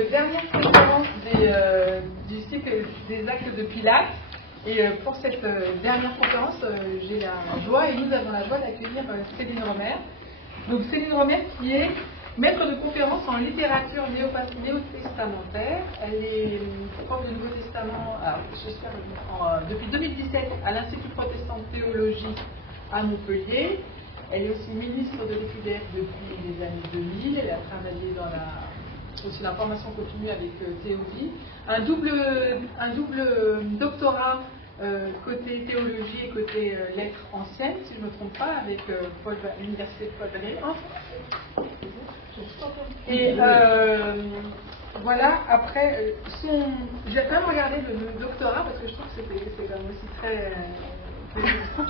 dernière conférence du cycle des actes de Pilate. Et pour cette dernière conférence, j'ai la joie, et nous avons la joie d'accueillir Céline Romer. Donc Céline Romer qui est maître de conférence en littérature néo-testamentaire. Elle est prof de Nouveau Testament, depuis 2017 à l'Institut protestant de théologie à Montpellier. Elle est aussi ministre de l'EQDF depuis les années 2000. Elle a travaillé dans aussi la formation continue avec Théovie. Un double doctorat côté théologie et côté lettres anciennes, si je ne me trompe pas, avec l'université de Paul Valéry. Et voilà, après, j'ai quand même regardé le doctorat parce que je trouve que c'est quand même aussi très.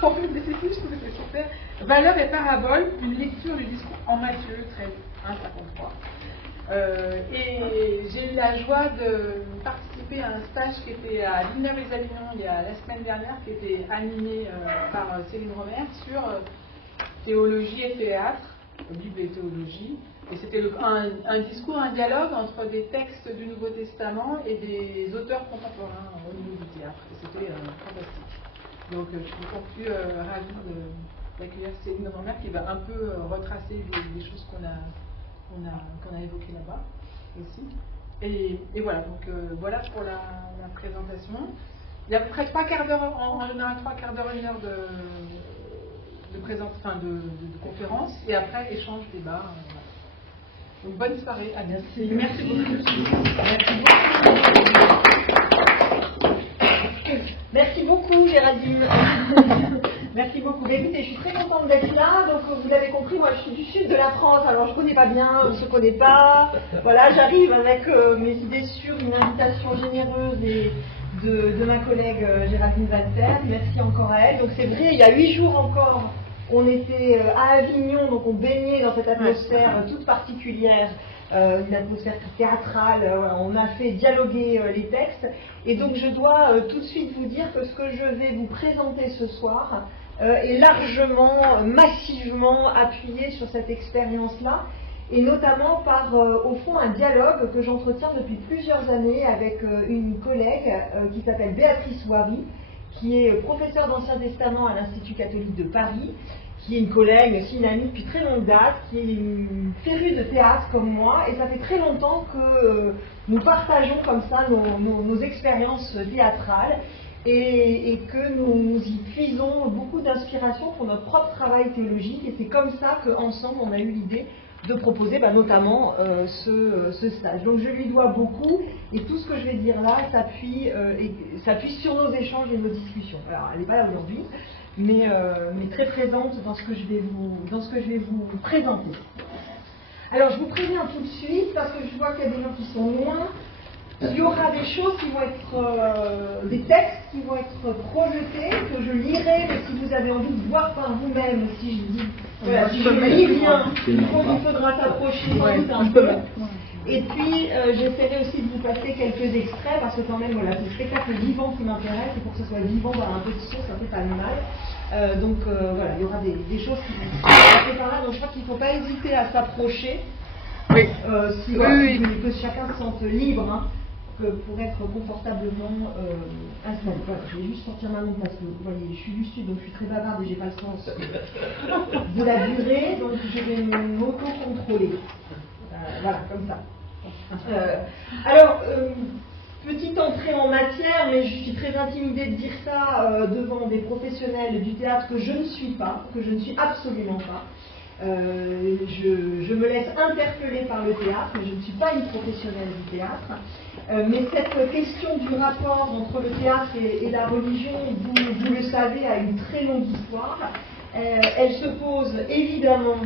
Pour une nécessité, je trouve que c'est super. Valeurs et paraboles, une lecture du discours en Matthieu 13, 1, 53. Et j'ai eu la joie de participer à un stage qui était à Villeneuve-les-Avignon la semaine dernière, qui était animé par Céline Romer sur théologie et théâtre, Bible et théologie. Et c'était un discours, un dialogue entre des textes du Nouveau Testament et des auteurs contemporains au niveau du théâtre. Et c'était fantastique. Donc je suis d'autant plus ravie d'accueillir Céline Romer qui va un peu retracer des choses qu'on a évoquées là-bas aussi. Et voilà, donc voilà pour la présentation. Il y a à peu près 3 quarts d'heure, en général 3 quarts d'heure, 1 heure de conférence, et après échange, débat. Voilà. Donc bonne soirée, à bientôt. Merci beaucoup. Merci beaucoup Géraldine. Merci beaucoup. Écoutez, je suis très contente d'être là. Donc vous l'avez compris, moi je suis du sud de la France, alors je ne connais pas bien, on ne se connaît pas. Voilà, j'arrive avec mes idées sur une invitation généreuse de ma collègue Géraldine Walter. Merci encore à elle. Donc c'est vrai, il y a 8 jours encore, on était à Avignon, donc on baignait dans cette atmosphère toute particulière. Une atmosphère théâtrale, on a fait dialoguer les textes, et donc je dois tout de suite vous dire que ce que je vais vous présenter ce soir est largement, massivement appuyé sur cette expérience-là, et notamment par, au fond, un dialogue que j'entretiens depuis plusieurs années avec une collègue qui s'appelle Béatrice Wary, qui est professeure d'Ancien Testament à l'Institut catholique de Paris, qui est une collègue, aussi une amie depuis très longue date, qui est une férue de théâtre comme moi, et ça fait très longtemps que nous partageons comme ça nos expériences théâtrales, et que nous y puisons beaucoup d'inspiration pour notre propre travail théologique, et c'est comme ça qu'ensemble on a eu l'idée de proposer notamment ce stage. Donc je lui dois beaucoup, et tout ce que je vais dire là s'appuie sur nos échanges et nos discussions. Alors elle n'est pas là aujourd'hui, mais très présente dans ce que je vais vous présenter. Alors je vous préviens tout de suite, parce que je vois qu'il y a des gens qui sont loin. Il y aura des choses qui vont être, des textes qui vont être projetés, que je lirai, mais si vous avez envie de voir par vous-même, si je dis, si je lis bien, il faudra s'approcher un peu. Et puis j'essaierai aussi de vous passer quelques extraits, parce que quand même, voilà, c'est le spectacle vivant qui m'intéresse, et pour que ce soit vivant, un peu de son, ça fait pas de mal. Donc voilà, il y aura des choses qui vont passer par là, donc je crois qu'il ne faut pas hésiter à s'approcher. Oui. Que chacun se sente libre, pour être confortablement installé. Voilà, je vais juste sortir ma montre parce que vous voyez, je suis du sud, donc je suis très bavarde et j'ai pas le sens de la durée, donc je vais m'auto-contrôler. Voilà, comme ça. Alors, petite entrée en matière, mais je suis très intimidée de dire ça devant des professionnels du théâtre que je ne suis pas, que je ne suis absolument pas. Je me laisse interpeller par le théâtre, mais je ne suis pas une professionnelle du théâtre. Mais cette question du rapport entre le théâtre et la religion, vous le savez, a une très longue histoire. Elle se pose évidemment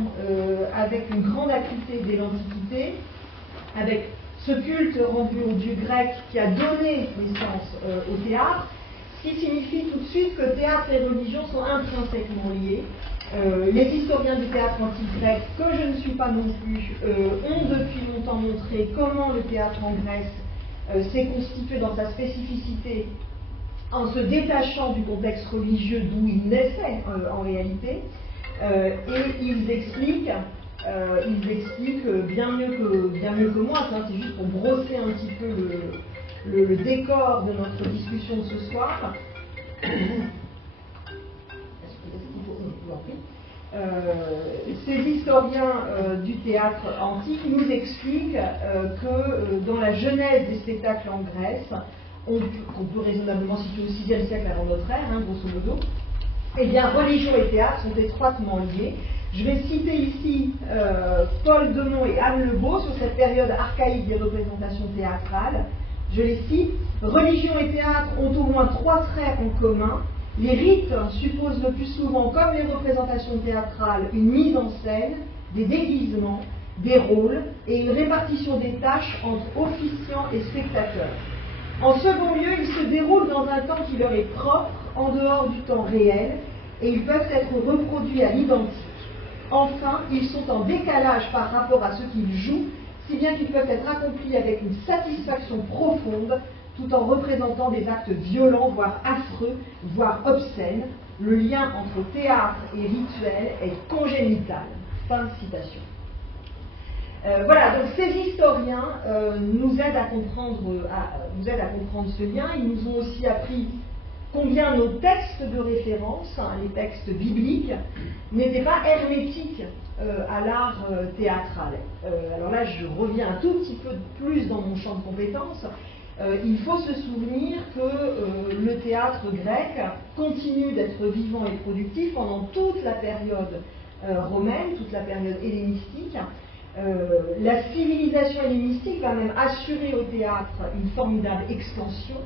avec une grande acuité dès l'Antiquité, avec ce culte rendu au dieu grec qui a donné naissance au théâtre, ce qui signifie tout de suite que théâtre et religion sont intrinsèquement liés. Les historiens du théâtre antique grec, que je ne suis pas non plus, ont depuis longtemps montré comment le théâtre en Grèce s'est constitué dans sa spécificité en se détachant du contexte religieux d'où il naissait en réalité, et ils expliquent bien mieux que moi, c'est juste pour brosser le décor de notre discussion de ce soir. Ces historiens du théâtre antique nous expliquent que dans la genèse des spectacles en Grèce, qu'on peut raisonnablement situer au VIe siècle avant notre ère, grosso modo, eh bien, religion et théâtre sont étroitement liés. Je vais citer ici Paul Denon et Anne Lebeau sur cette période archaïque des représentations théâtrales. Je les cite. Religion et théâtre ont au moins 3 traits en commun. Les rites supposent le plus souvent, comme les représentations théâtrales, une mise en scène, des déguisements, des rôles et une répartition des tâches entre officiants et spectateurs. En second lieu, ils se déroulent dans un temps qui leur est propre, en dehors du temps réel, et ils peuvent être reproduits à l'identique. Enfin, ils sont en décalage par rapport à ce qu'ils jouent, si bien qu'ils peuvent être accomplis avec une satisfaction profonde, tout en représentant des actes violents, voire affreux, voire obscènes. Le lien entre théâtre et rituel est congénital. Fin de citation. Voilà, donc ces historiens nous aident à comprendre ce lien. Ils nous ont aussi appris combien nos textes de référence, les textes bibliques, n'étaient pas hermétiques à l'art théâtral. Alors là, je reviens un tout petit peu plus dans mon champ de compétences. Il faut se souvenir que le théâtre grec continue d'être vivant et productif pendant toute la période romaine, toute la période hellénistique. La civilisation hellénistique va même assurer au théâtre une formidable extension.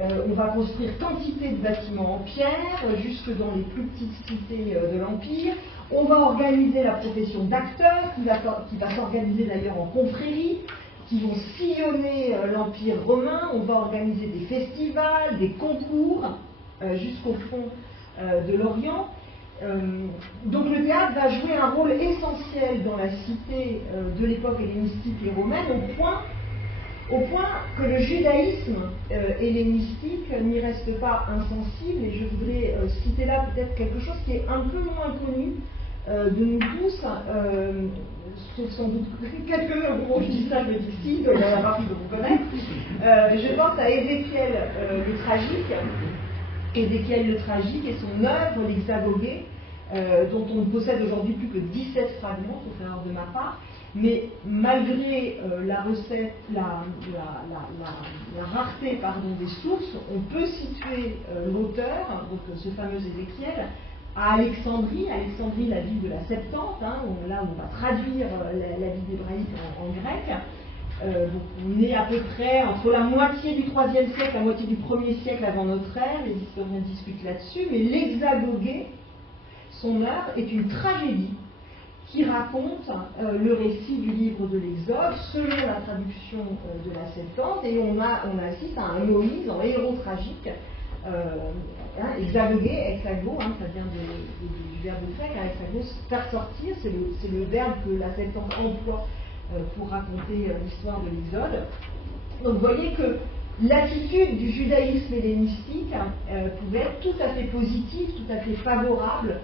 On va construire quantité de bâtiments en pierre, jusque dans les plus petites cités de l'Empire. On va organiser la profession d'acteur, qui va s'organiser d'ailleurs en confréries, qui vont sillonner l'Empire romain. On va organiser des festivals, des concours, jusqu'au fond de l'Orient. Donc le théâtre va jouer un rôle essentiel dans la cité de l'époque hellénistique et romaine, au point que le judaïsme hellénistique n'y reste pas insensible. Et je voudrais citer là peut-être quelque chose qui est un peu moins connu de nous tous, sauf sans doute quelques-uns au moment où je dis ça, je me dis si, il doit y en avoir qui vont vous connaître. Je pense à Ézéchiel le Tragique. Ézéchiel le Tragique et son œuvre, l'Hexagogué, dont on ne possède aujourd'hui plus que 17 fragments, sauf erreur de ma part, mais malgré la rareté des sources, on peut situer l'auteur, donc ce fameux Ézéchiel, à Alexandrie, la ville de la Septante, là où on va traduire la Bible hébraïque en grec. Donc on est à peu près entre la moitié du IIIe siècle, la moitié du 1er siècle avant notre ère. Les historiens discutent là-dessus, mais l'Hexagogué, son œuvre, est une tragédie qui raconte le récit du livre de l'Exode selon la traduction de la Septante, et on assiste à un Moïse en héros tragique. Hexagogué, hexago, ça vient du verbe grec, hexago, faire sortir, c'est le verbe que la Septante emploie pour raconter l'histoire de l'Exode. Donc vous voyez que l'attitude du judaïsme hellénistique pouvait être tout à fait positive, tout à fait favorable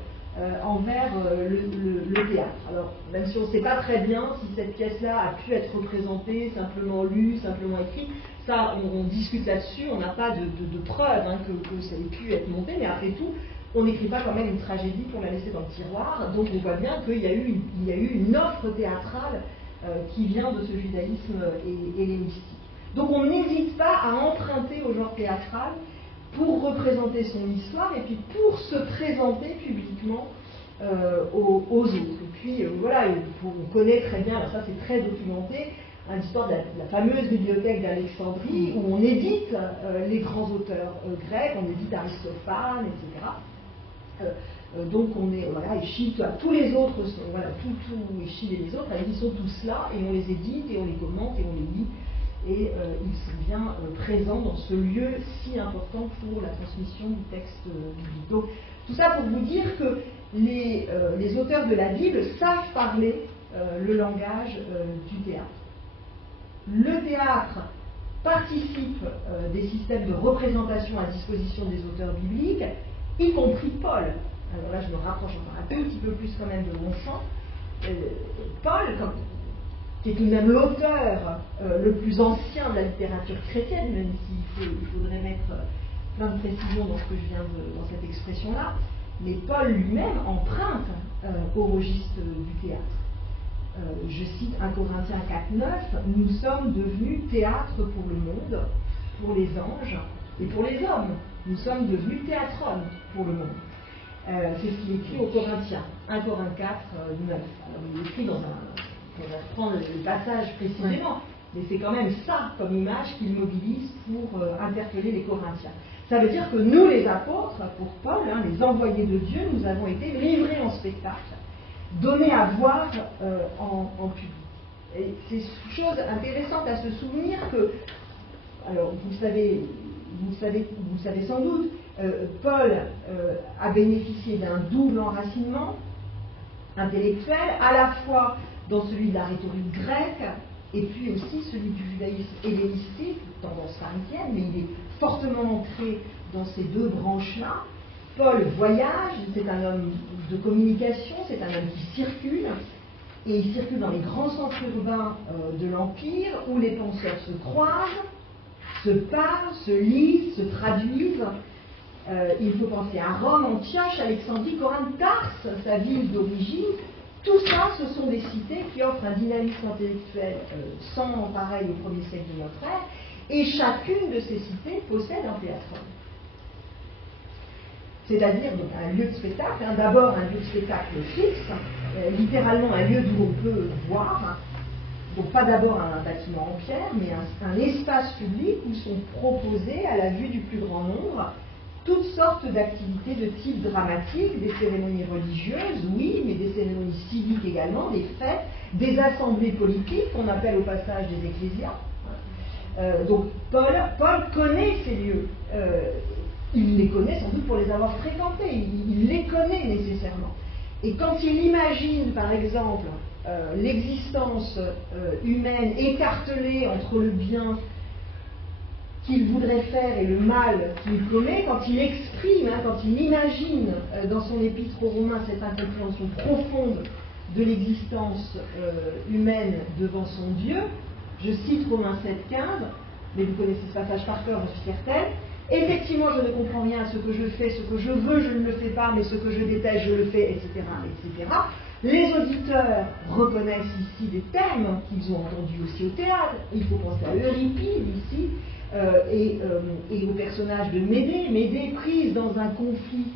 envers le théâtre. Alors, même si on ne sait pas très bien si cette pièce-là a pu être représentée, simplement lue, simplement écrite, ça, on discute là-dessus, on n'a pas de preuve que ça ait pu être monté, mais après tout, on n'écrit pas quand même une tragédie pour la laisser dans le tiroir, donc on voit bien qu'il y a eu une offre théâtrale qui vient de ce judaïsme hellénistique. Donc on n'hésite pas à emprunter au genre théâtral pour représenter son histoire et puis pour se présenter publiquement aux autres. Et puis voilà, on connaît très bien, ça c'est très documenté, l'histoire de la fameuse bibliothèque d'Alexandrie où on édite les grands auteurs grecs, on édite Aristophane, etc. Donc on est, Échille, tous les autres, Échille et les autres, ils sont tous là et on les édite et on les commente et on les lit. Et ils sont bien présents dans ce lieu si important pour la transmission du texte biblique. Donc, tout ça pour vous dire que les auteurs de la Bible savent parler le langage du théâtre. Le théâtre participe des systèmes de représentation à disposition des auteurs bibliques, y compris Paul. Alors là, je me rapproche encore un petit peu plus quand même de mon champ. Paul, qui est tout de même l'auteur le plus ancien de la littérature chrétienne, même s'il faudrait mettre plein de précisions dans ce que je viens dans cette expression-là, mais Paul lui-même emprunte au registre du théâtre. Je cite 1 Corinthiens 4,9, « Nous sommes devenus théâtre pour le monde, pour les anges et pour les hommes. Nous sommes devenus théâtron pour le monde. » C'est ce qu'il écrit aux Corinthiens, 1 Corinthiens 4, 9. Alors, il écrit dans on va prendre le passage précisément, mais c'est quand même ça comme image qu'il mobilise pour interpeller les Corinthiens. Ça veut dire que nous, les apôtres, pour Paul, les envoyés de Dieu, nous avons été livrés en spectacle, donnés à voir en public. Et c'est une chose intéressante à se souvenir que, alors vous le savez sans doute, Paul a bénéficié d'un double enracinement intellectuel, à la fois dans celui de la rhétorique grecque, et puis aussi celui du judaïsme hellénistique, tendance pharisienne, mais il est fortement ancré dans ces deux branches-là. Paul voyage, c'est un homme de communication, c'est un homme qui circule, et il circule dans les grands centres urbains de l'Empire, où les penseurs se croisent, se parlent, se lisent, se traduisent. Il faut penser à Rome, Antioche, Alexandrie, Corinthe, Tarse, sa ville d'origine. Tout ça, ce sont des cités qui offrent un dynamisme intellectuel sans pareil au premier siècle de notre ère, et chacune de ces cités possède un théâtre. C'est-à-dire donc un lieu de spectacle, d'abord un lieu de spectacle fixe, littéralement un lieu d'où on peut voir, donc pas d'abord un bâtiment en pierre, mais un espace public où sont proposées à la vue du plus grand nombre toutes sortes d'activités de type dramatique, des cérémonies religieuses, oui, mais des cérémonies civiques également, des fêtes, des assemblées politiques qu'on appelle au passage des ecclésias. Donc Paul connaît ces lieux. Il les connaît sans doute pour les avoir fréquentés, il les connaît nécessairement. Et quand il imagine, par exemple, l'existence humaine écartelée entre le bien qu'il voudrait faire et le mal qu'il commet, quand il exprime, quand il imagine dans son épître aux Romains cette incompréhension profonde de l'existence humaine devant son Dieu, je cite Romains 7,15, mais vous connaissez ce passage par cœur, je suis certaine. Effectivement, je ne comprends rien à ce que je fais, ce que je veux, je ne le fais pas, mais ce que je déteste, je le fais, etc., etc. Les auditeurs reconnaissent ici des thèmes qu'ils ont entendus aussi au théâtre. Il faut penser à Euripide ici, et au personnage de Médée. Médée prise dans un conflit,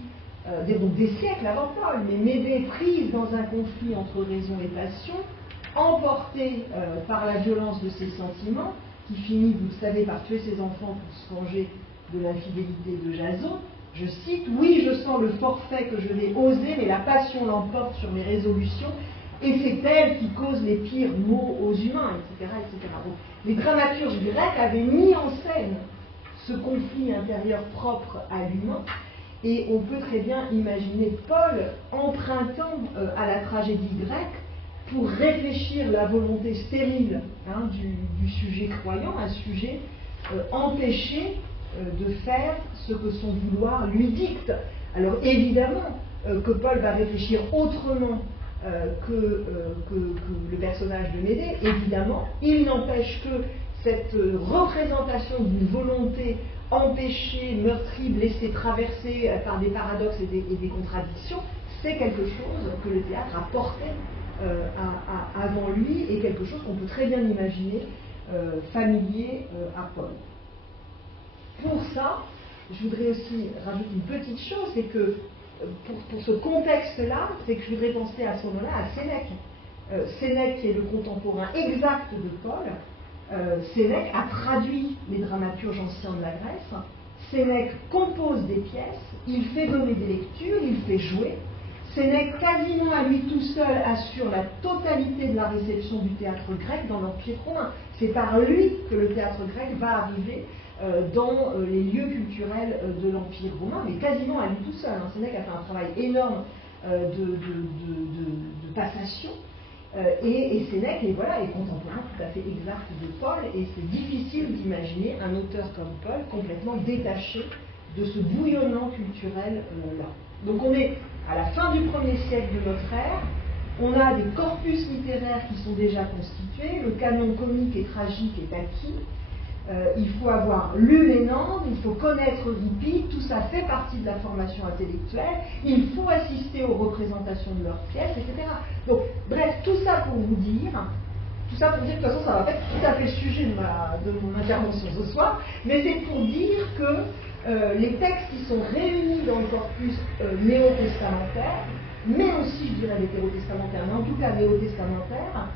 donc des siècles avant Paul, mais Médée prise dans un conflit entre raison et passion, emportée par la violence de ses sentiments, qui finit, vous le savez, par tuer ses enfants pour se venger de l'infidélité de Jason. Je cite, « Oui, je sens le forfait que je n'ai osé, mais la passion l'emporte sur mes résolutions, et c'est elle qui cause les pires maux aux humains, etc. etc. » Donc, les dramaturges grecs avaient mis en scène ce conflit intérieur propre à l'humain, et on peut très bien imaginer Paul empruntant à la tragédie grecque pour réfléchir la volonté stérile du sujet croyant, un sujet empêché de faire ce que son vouloir lui dicte. Alors évidemment que Paul va réfléchir autrement que le personnage de Médée, évidemment, il n'empêche que cette représentation d'une volonté empêchée, meurtrie, blessée, traversée par des paradoxes et des contradictions, c'est quelque chose que le théâtre a porté avant lui, et quelque chose qu'on peut très bien imaginer familier à Paul. Pour ça, je voudrais aussi rajouter une petite chose, c'est que pour ce contexte-là, c'est que je voudrais penser à ce moment-là à Sénèque. Sénèque qui est le contemporain exact de Paul. Sénèque a traduit les dramaturges anciens de la Grèce. Sénèque compose des pièces, il fait donner des lectures, il fait jouer. Sénèque, quasiment à lui tout seul, assure la totalité de la réception du théâtre grec dans l'Empire romain. C'est par lui que le théâtre grec va arriver dans les lieux culturels de l'Empire romain, mais quasiment à lui tout seul. Sénèque a fait un travail énorme de passation, et Sénèque est contemporain tout à fait exact de Paul, et c'est difficile d'imaginer un auteur comme Paul complètement détaché de ce bouillonnement culturel-là. Donc on est à la fin du 1er siècle de notre ère, On a des corpus littéraires qui sont déjà constitués, le canon comique et tragique est acquis, il faut avoir lu Ménandre, il faut connaître Euripide, tout ça fait partie de la formation intellectuelle, il faut assister aux représentations de leurs pièces, etc. Donc, bref, tout ça pour vous dire, de toute façon, ça va pas être tout à fait le sujet de mon intervention ce soir, mais c'est pour dire que les textes qui sont réunis dans le corpus néo-testamentaire, mais aussi, je dirais, l'hétéro-testamentaire, mais en tout cas néo-testamentaire,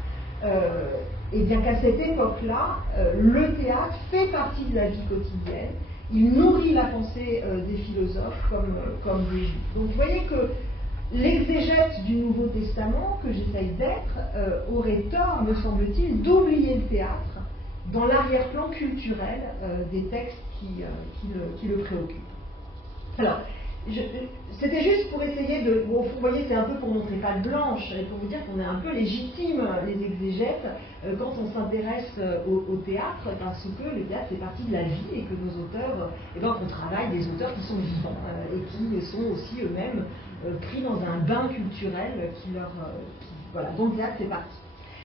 et bien qu'à cette époque-là, le théâtre fait partie de la vie quotidienne, il nourrit la pensée des philosophes comme des juifs. Donc vous voyez que l'exégète du Nouveau Testament, que j'essaye d'être, aurait tort, me semble-t-il, d'oublier le théâtre dans l'arrière-plan culturel des textes qui le préoccupent. Alors, c'était juste pour essayer de... Bon, vous voyez, c'est un peu pour montrer patte blanche, et pour vous dire qu'on est un peu légitime, les exégètes, quand on s'intéresse au théâtre, parce que le théâtre fait partie de la vie, et que nos auteurs, et donc on travaille des auteurs qui sont vivants, et qui sont aussi eux-mêmes pris dans un bain culturel voilà, dont le théâtre fait partie.